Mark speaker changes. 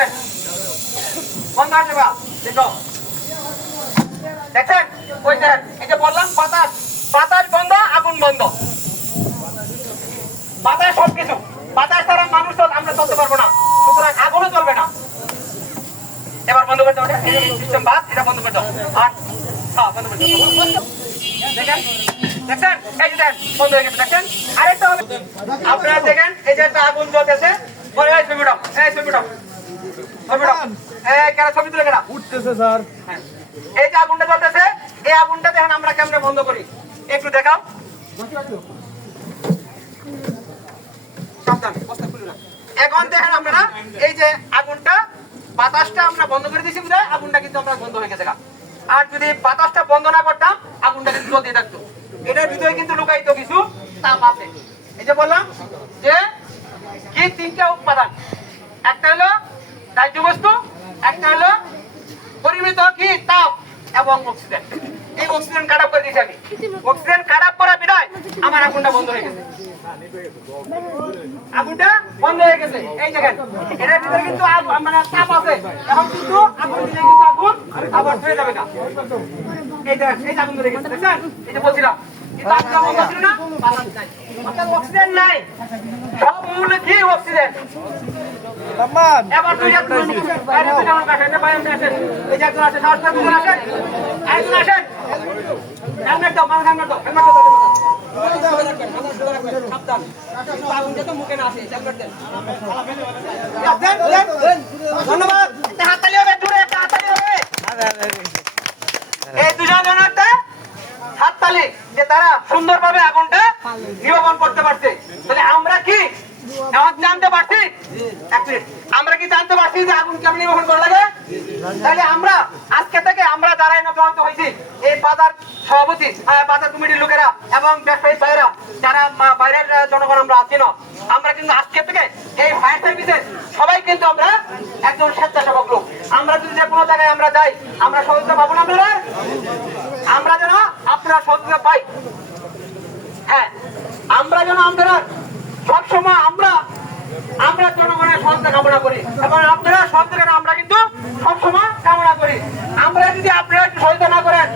Speaker 1: দেন বন্ধ আছে বা? দেখো। দেখেন ওই দেখেন এই যে বললাম, বাতাস। বাতাস বন্ধ, আগুন বন্ধ। বাতাস সব কিছু বাতাস ছাড়া মানুষ আমরা চলতে পারব না। সুতরাং আগুনও চলবে না। এবার বন্ধ করতে হবে সিস্টেম বাদ, এটা বন্ধ করতে হবে হ্যাঁ দেখেন? দেখেন এই যে দেখেন, বন্ধ হয়ে গেছে। দেখেন? আরেকটা হবে। আপনারা দেখেন, এই যে একটা আগুন জ্বলতেছে। এই ছবিটা এই ছবিটা। আমরা। এখন দেখেন আপনারা এই যে আগুনটা, বাতাসটা আমরা বন্ধ করে দিয়েছি বুঝে আগুনটা কিন্তু আমরা বন্ধ হয়ে গেছে আর যদি বাতাসটা বন্ধ না করতাম, আগুনটা কিন্তু জ্বলতে থাকতো। এটার ভিতরে কিন্তু লুকায়িত কিছু তাপ আছে। এই যে বললাম যে কি তিনটা উপাদান? একটা হলো দাহ্য বস্তু। একটা হলো পরিমিত কি? তাপ এবং অক্সিজেন। এই অক্সিজেন কাট করে দিয়েছি আমি। অক্সিজেন কাট করা বিদায় আমার আগুনটা বন্ধ হয়ে গেছে। আগুনটা বন্ধ হয়ে গেছে। এই দেখেন, এটার ভিতরে কিন্তু মানে তাপ আছে। এখন কিন্তু আগুন দিলে কিন্তু আগুন আবার ধরে যাবে না। এই দেখেন, এই আগুন ধরে গেছে, দেখছেন? যে বলছিলাম অক্সিজেন নাই। সব কি অক্সিজেন এবার দুই আসেন। আসেন। হেলমেট দাও মাথা হেলমেট দাও হেলমেট দাও। ধন্যবাদ। এই দুজন জনটা যে তারা সুন্দরভাবে আগুনটা নিবারণ করতে পারছে। তাহলে আমরা কি জানতে পারছি? আমরা কি জানতে পারছি যে আগুন কেমন নিবারণ করা লাগে? তাহলে আমরা আজকে থেকে আমরা যারা নবান্ত হয়েছি এই বাজার সভাপতি বাজার কমিটির লোকেরা এবং ব্যবসায়ী ভাইয়েরা যারা বাইরের জনগণ আমরা আছি না আমরা কিন্তু আজকে থেকে এই ফায়ার সার্ভিসে সবাই কিন্তু আমরা একজন স্বেচ্ছাসেবক লোক। আমরা যদি যে কোনো জায়গায় আমরা যাই আমরা সহযোগিতা পাবো না আপনারা? আপনারা সহযোগিতা পাই। হ্যাঁ আমরা যেন আপনারা সবসময় আমরা আমরা জনগণের সহযোগিতা কামনা করি। এবং আপনারা সহযোগিতা আমরা কিন্তু সবসময় কামনা করি। আমরা যদি আপনারা একটু না করেন